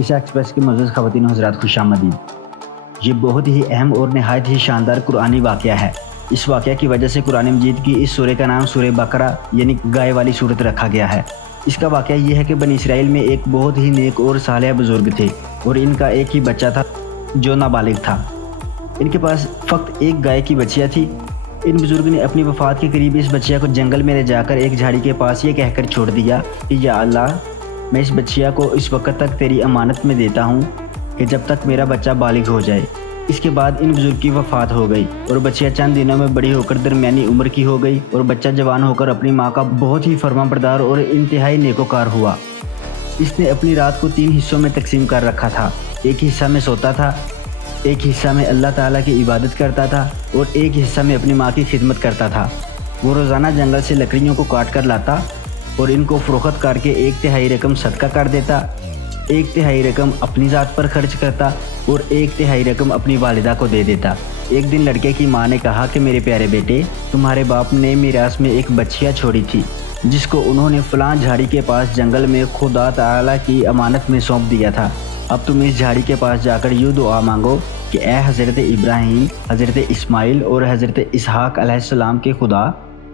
قصہ ایکسپریس کے معزز خواتین و حضرات خوش آمدید۔ یہ بہت ہی اہم اور نہایت ہی شاندار قرآنی واقعہ ہے۔ اس واقعہ کی وجہ سے قرآن مجید کی اس سورہ کا نام سورہ بقرہ یعنی گائے والی صورت رکھا گیا ہے۔ اس کا واقعہ یہ ہے کہ بنی اسرائیل میں ایک بہت ہی نیک اور صالح بزرگ تھے اور ان کا ایک ہی بچہ تھا جو نابالغ تھا۔ ان کے پاس فقط ایک گائے کی بچیا تھی۔ ان بزرگ نے اپنی وفات کے قریب اس بچیا کو جنگل میں لے جا کر ایک جھاڑی کے پاس یہ کہہ کر چھوڑ دیا کہ یا اللہ، میں اس بچیا کو اس وقت تک تیری امانت میں دیتا ہوں کہ جب تک میرا بچہ بالغ ہو جائے۔ اس کے بعد ان بزرگ کی وفات ہو گئی اور بچیا چند دنوں میں بڑی ہو کر درمیانی عمر کی ہو گئی اور بچہ جوان ہو کر اپنی ماں کا بہت ہی فرمان بردار اور انتہائی نیکوکار ہوا۔ اس نے اپنی رات کو 3 حصوں میں تقسیم کر رکھا تھا۔ ایک حصہ میں سوتا تھا، ایک حصہ میں اللہ تعالیٰ کی عبادت کرتا تھا اور ایک حصہ میں اپنی ماں کی خدمت کرتا تھا۔ وہ روزانہ جنگل سے لکڑیوں کو کاٹ کر لاتا اور ان کو فروخت کر کے 1/3 رقم صدقہ کر دیتا، 1/3 رقم اپنی ذات پر خرچ کرتا اور 1/3 رقم اپنی والدہ کو دے دیتا۔ ایک دن لڑکے کی ماں نے کہا کہ میرے پیارے بیٹے، تمہارے باپ نے میراث میں ایک بچیا چھوڑی تھی جس کو انہوں نے فلاں جھاڑی کے پاس جنگل میں خدا تعالیٰ کی امانت میں سونپ دیا تھا۔ اب تم اس جھاڑی کے پاس جا کر یوں دعا مانگو کہ اے حضرت ابراہیم، حضرت اسماعیل اور حضرت اسحاق علیہ السلام کے خدا،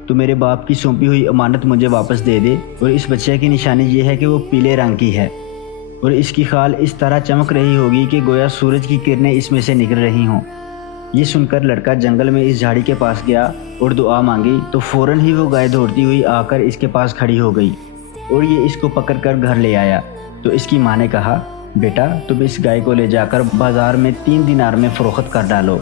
تو میرے باپ کی سونپی ہوئی امانت مجھے واپس دے دے۔ اور اس بچے کی نشانی یہ ہے کہ وہ پیلے رنگ کی ہے اور اس کی خال اس طرح چمک رہی ہوگی کہ گویا سورج کی کرنیں اس میں سے نکل رہی ہوں۔ یہ سن کر لڑکا جنگل میں اس جھاڑی کے پاس گیا اور دعا مانگی تو فوراً ہی وہ گائے دوڑتی ہوئی آ کر اس کے پاس کھڑی ہو گئی اور یہ اس کو پکڑ کر گھر لے آیا۔ تو اس کی ماں نے کہا، بیٹا تم اس گائے کو لے جا کر بازار میں 3 دینار میں فروخت کر ڈالو،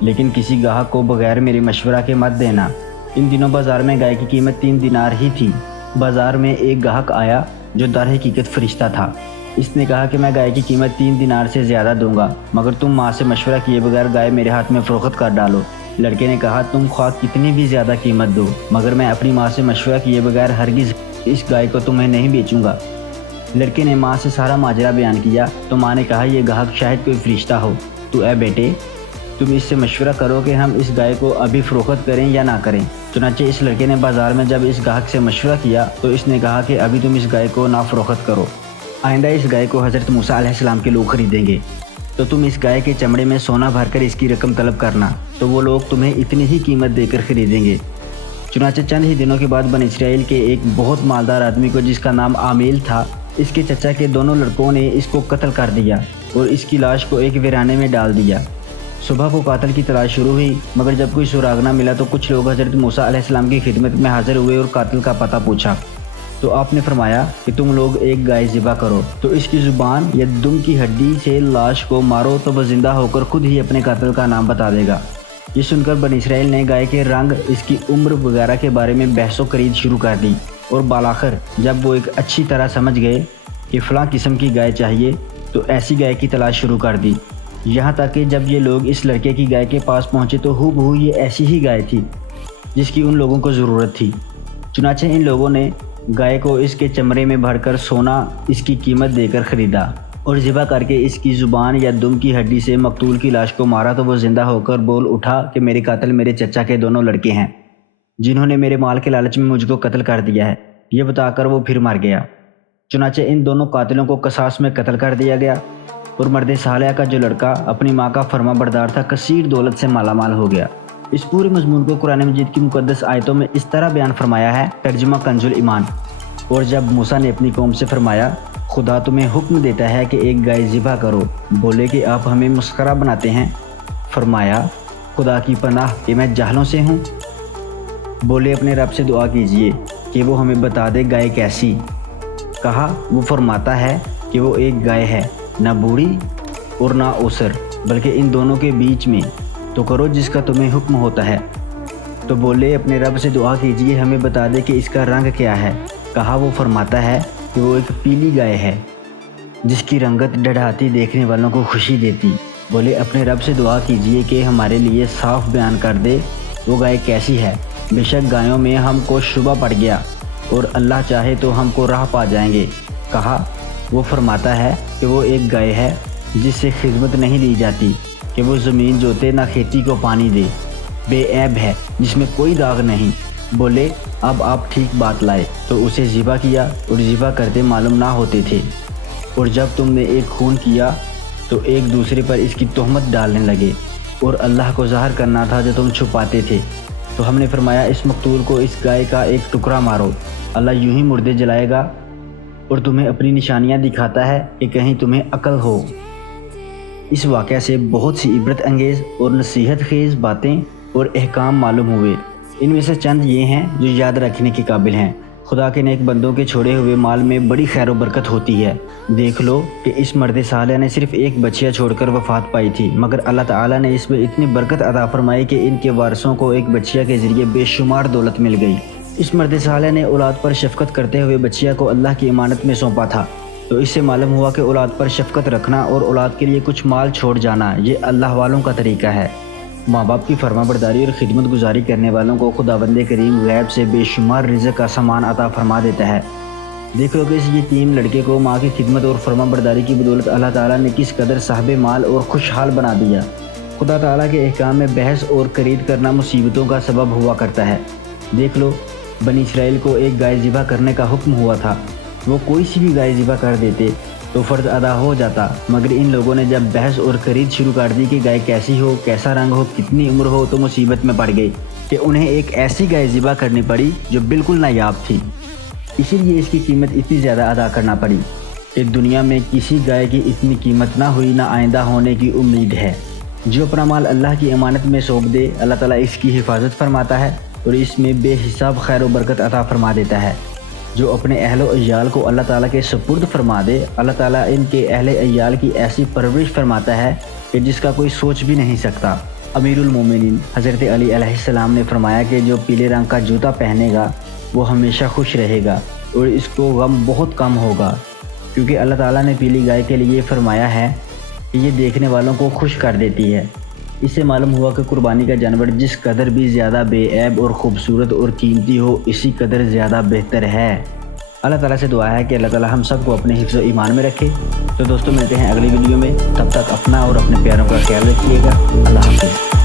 لیکن کسی گاہک کو بغیر میرے مشورہ کے مت دینا۔ ان دنوں بازار میں گائے کی قیمت 3 دینار ہی تھی۔ بازار میں ایک گاہک آیا جو در حقیقت فرشتہ تھا۔ اس نے کہا کہ میں گائے کی قیمت 3 دینار سے زیادہ دوں گا، مگر تم ماں سے مشورہ کیے بغیر گائے میرے ہاتھ میں فروخت کر ڈالو۔ لڑکے نے کہا، تم خواہ کتنی بھی زیادہ قیمت دو، مگر میں اپنی ماں سے مشورہ کیے بغیر ہرگز اس گائے کو تمہیں نہیں بیچوں گا۔ لڑکے نے ماں سے سارا ماجرا بیان کیا تو ماں نے کہا، یہ گاہک شاید کوئی فرشتہ ہو، تو اے بیٹے تم اس سے مشورہ کرو کہ ہم اس گائے کو ابھی فروخت کریں یا نہ کریں۔ چنانچہ اس لڑکے نے بازار میں جب اس گاہک سے مشورہ کیا تو اس نے کہا کہ ابھی تم اس گائے کو نہ فروخت کرو، آئندہ اس گائے کو حضرت موسیٰ علیہ السلام کے لوگ خریدیں گے، تو تم اس گائے کے چمڑے میں سونا بھر کر اس کی رقم طلب کرنا، تو وہ لوگ تمہیں اتنی ہی قیمت دے کر خریدیں گے۔ چنانچہ چند ہی دنوں کے بعد بنی اسرائیل کے ایک بہت مالدار آدمی کو جس کا نام عامیل تھا، اس کے چچا کے دونوں لڑکوں نے اس کو قتل کر دیا اور اس کی لاش کو ایک ویرانے میں ڈال دیا۔ صبح کو قاتل کی تلاش شروع ہوئی، مگر جب کوئی سراغ نہ ملا تو کچھ لوگ حضرت موسیٰ علیہ السلام کی خدمت میں حاضر ہوئے اور قاتل کا پتہ پوچھا تو آپ نے فرمایا کہ تم لوگ ایک گائے ذبح کرو، تو اس کی زبان یا دم کی ہڈی سے لاش کو مارو تو وہ زندہ ہو کر خود ہی اپنے قاتل کا نام بتا دے گا۔ یہ سن کر بنی اسرائیل نے گائے کے رنگ، اس کی عمر وغیرہ کے بارے میں بحث و خرید شروع کر دی اور بالآخر جب وہ ایک اچھی طرح سمجھ گئے کہ فلاں قسم کی گائے چاہیے تو ایسی گائے کی تلاش شروع کر دی، یہاں تک کہ جب یہ لوگ اس لڑکے کی گائے کے پاس پہنچے تو ہو بہو یہ ایسی ہی گائے تھی جس کی ان لوگوں کو ضرورت تھی۔ چنانچہ ان لوگوں نے گائے کو اس کے چمڑے میں بھر کر سونا اس کی قیمت دے کر خریدا اور ذبح کر کے اس کی زبان یا دم کی ہڈی سے مقتول کی لاش کو مارا تو وہ زندہ ہو کر بول اٹھا کہ میرے قاتل میرے چچا کے دونوں لڑکے ہیں جنہوں نے میرے مال کے لالچ میں مجھ کو قتل کر دیا ہے۔ یہ بتا کر وہ پھر مر گیا۔ چنانچہ ان دونوں قاتلوں کو قصاص میں قتل کر دیا گیا اور مرد صالح کا جو لڑکا اپنی ماں کا فرما بردار تھا کثیر دولت سے مالا مال ہو گیا۔ اس پورے مضمون کو قرآن مجید کی مقدس آیتوں میں اس طرح بیان فرمایا ہے، ترجمہ کنز الایمان۔ اور جب موسیٰ نے اپنی قوم سے فرمایا، خدا تمہیں حکم دیتا ہے کہ ایک گائے ذبح کرو، بولے کہ آپ ہمیں مسخرہ بناتے ہیں؟ فرمایا، خدا کی پناہ کہ میں جاہلوں سے ہوں۔ بولے اپنے رب سے دعا کیجئے کہ وہ ہمیں بتا دے گائے کیسی۔ کہا، وہ فرماتا ہے کہ وہ ایک گائے ہے، نہ بوڑھی اور نہ اوسر، بلکہ ان دونوں کے بیچ میں، تو کرو جس کا تمہیں حکم ہوتا ہے۔ تو بولے اپنے رب سے دعا کیجئے ہمیں بتا دے کہ اس کا رنگ کیا ہے۔ کہا، وہ فرماتا ہے کہ وہ ایک پیلی گائے ہے جس کی رنگت ڈھڑھاتی دیکھنے والوں کو خوشی دیتی۔ بولے اپنے رب سے دعا کیجئے کہ ہمارے لیے صاف بیان کر دے وہ گائے کیسی ہے، بے شک گایوں میں ہم کو شبہ پڑ گیا اور اللہ چاہے تو ہم کو راہ پا جائیں گے۔ کہا، وہ فرماتا ہے کہ وہ ایک گائے ہے جس سے خدمت نہیں لی جاتی کہ وہ زمین جوتے نہ کھیتی کو پانی دے، بے عیب ہے جس میں کوئی داغ نہیں۔ بولے اب آپ ٹھیک بات لائے، تو اسے ذبح کیا اور ذبح کرتے معلوم نہ ہوتے تھے اور جب تم نے ایک خون کیا تو ایک دوسرے پر اس کی تہمت ڈالنے لگے اور اللہ کو ظاہر کرنا تھا جو تم چھپاتے تھے۔ تو ہم نے فرمایا اس مقتول کو اس گائے کا ایک ٹکڑا مارو، اللہ یوں ہی مردے جلائے گا اور تمہیں اپنی نشانیاں دکھاتا ہے کہ کہیں تمہیں عقل ہو۔ اس واقعہ سے بہت سی عبرت انگیز اور نصیحت خیز باتیں اور احکام معلوم ہوئے۔ ان میں سے چند یہ ہیں جو یاد رکھنے کے قابل ہیں۔ خدا کے نیک بندوں کے چھوڑے ہوئے مال میں بڑی خیر و برکت ہوتی ہے۔ دیکھ لو کہ اس مرد صالح نے صرف ایک بچیہ چھوڑ کر وفات پائی تھی، مگر اللہ تعالیٰ نے اس میں اتنی برکت عطا فرمائی کہ ان کے وارثوں کو ایک بچیہ کے ذریعے بے شمار دولت مل گئی۔ اس مرد صالح نے اولاد پر شفقت کرتے ہوئے بچیہ کو اللہ کی امانت میں سونپا تھا، تو اس سے معلوم ہوا کہ اولاد پر شفقت رکھنا اور اولاد کے لیے کچھ مال چھوڑ جانا یہ اللہ والوں کا طریقہ ہے۔ ماں باپ کی فرما برداری اور خدمت گزاری کرنے والوں کو خداوند کریم غیب سے بے شمار رزق کا سامان عطا فرما دیتا ہے۔ دیکھ لو کہ اس یتیم لڑکے کو ماں کی خدمت اور فرما برداری کی بدولت اللہ تعالیٰ نے کس قدر صاحب مال اور خوشحال بنا دیا۔ خدا تعالیٰ کے احکام میں بحث اور خرید کرنا مصیبتوں کا سبب ہوا کرتا ہے۔ دیکھ لو بنی اسرائیل کو ایک گائے ذبح کرنے کا حکم ہوا تھا، وہ کوئی سی بھی گائے ذبح کر دیتے تو فرض ادا ہو جاتا، مگر ان لوگوں نے جب بحث اور خرید شروع کر دی کہ گائے کیسی ہو، کیسا رنگ ہو، کتنی عمر ہو، تو مصیبت میں پڑ گئی کہ انہیں ایک ایسی گائے ذبح کرنی پڑی جو بالکل نایاب تھی۔ اسی لیے اس کی قیمت اتنی زیادہ ادا کرنا پڑی کہ دنیا میں کسی گائے کی اتنی قیمت نہ ہوئی، نہ آئندہ ہونے کی امید ہے۔ جو اپنا مال اللہ کی امانت میں سونپ دے، اللہ تعالیٰ اس کی حفاظت فرماتا ہے اور اس میں بے حساب خیر و برکت عطا فرما دیتا ہے۔ جو اپنے اہل و عیال کو اللہ تعالیٰ کے سپرد فرما دے، اللہ تعالیٰ ان کے اہل عیال کی ایسی پرورش فرماتا ہے کہ جس کا کوئی سوچ بھی نہیں سکتا۔ امیر المومنین حضرت علی علیہ السلام نے فرمایا کہ جو پیلے رنگ کا جوتا پہنے گا وہ ہمیشہ خوش رہے گا اور اس کو غم بہت کم ہوگا، کیونکہ اللہ تعالیٰ نے پیلی گائے کے لیے فرمایا ہے کہ یہ دیکھنے والوں کو خوش کر دیتی ہے۔ اس سے معلوم ہوا کہ قربانی کا جانور جس قدر بھی زیادہ بے عیب اور خوبصورت اور قیمتی ہو، اسی قدر زیادہ بہتر ہے۔ اللہ تعالیٰ سے دعا ہے کہ اللہ تعالیٰ ہم سب کو اپنے حفظ و ایمان میں رکھے۔ تو دوستوں ملتے ہیں اگلی ویڈیو میں، تب تک اپنا اور اپنے پیاروں کا خیال رکھیے گا۔ اللہ حافظ۔